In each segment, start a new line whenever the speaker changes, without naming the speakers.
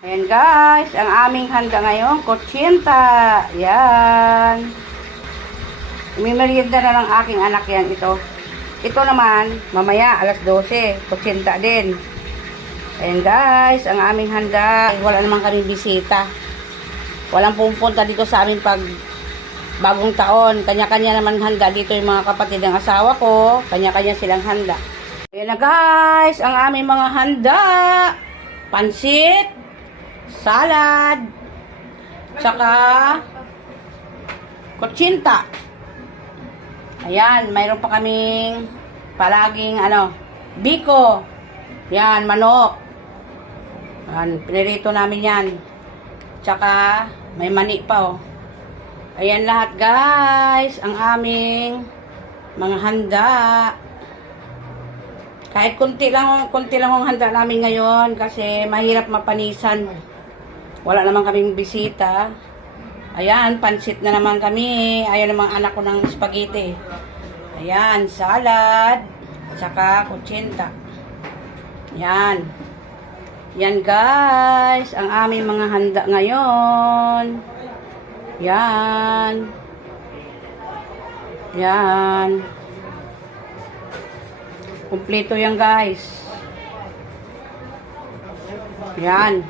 Ayan guys, ang aming handa ngayon, kutsinta. Yan. Mimerienda na ng aking anak yan ito. Ito naman, mamaya, alas 12, kutsinta din. Ayan guys, ang aming handa. Wala naman kami bisita. Walang pupunta dito sa amin pag bagong taon. Kanya-kanya naman handa dito yung mga kapatid ng asawa ko. Kanya-kanya silang handa. Ayan na guys, ang aming mga handa. Pansit, salad, tsaka kutsinta. Ayan, mayroon pa kaming palaging ano, biko. Yan, manok. Yan, pinirito namin yan. Tsaka may mani pa oh. Ayan lahat guys, ang aming mga handa. Kahit kunti lang, kunti lang ang handa namin ngayon kasi mahirap mapanisan. Wala naman kaming bisita. Ayan, pansit na naman kami. Ayan naman anak ko ng spaghetti. Ayan, salad. Tsaka kutsinta. Yan. Yan guys, ang aming mga handa ngayon. Yan. Yan. Kumpleto yan guys. Yan.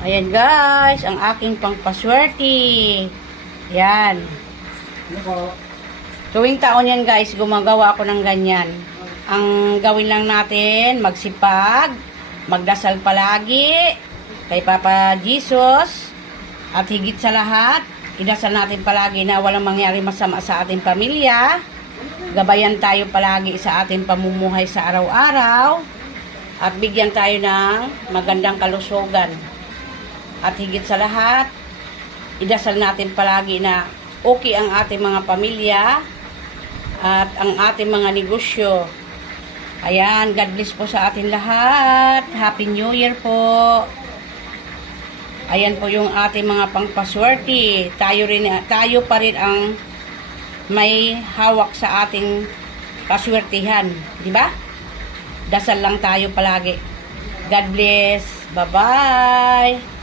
Ayan guys, ang aking pangpaswerte. Yan. Tuwing taon yan guys, gumagawa ako ng ganyan. Ang gawin lang natin, magsipag, magdasal palagi kay Papa Jesus, at higit sa lahat, idasal natin palagi na walang mangyari masama sa ating pamilya. Gabayan tayo palagi sa ating pamumuhay sa araw-araw. At bigyan tayo ng magandang kalusugan. At higit sa lahat, idasal natin palagi na okay ang ating mga pamilya at ang ating mga negosyo. Ayan, God bless po sa atin lahat. Happy New Year po. Ayan po yung ating mga pangpaswerte. Tayo rin tayo pa rin ang may hawak sa ating kaswertihan, ba? Dasal lang tayo palagi. God bless. Bye-bye.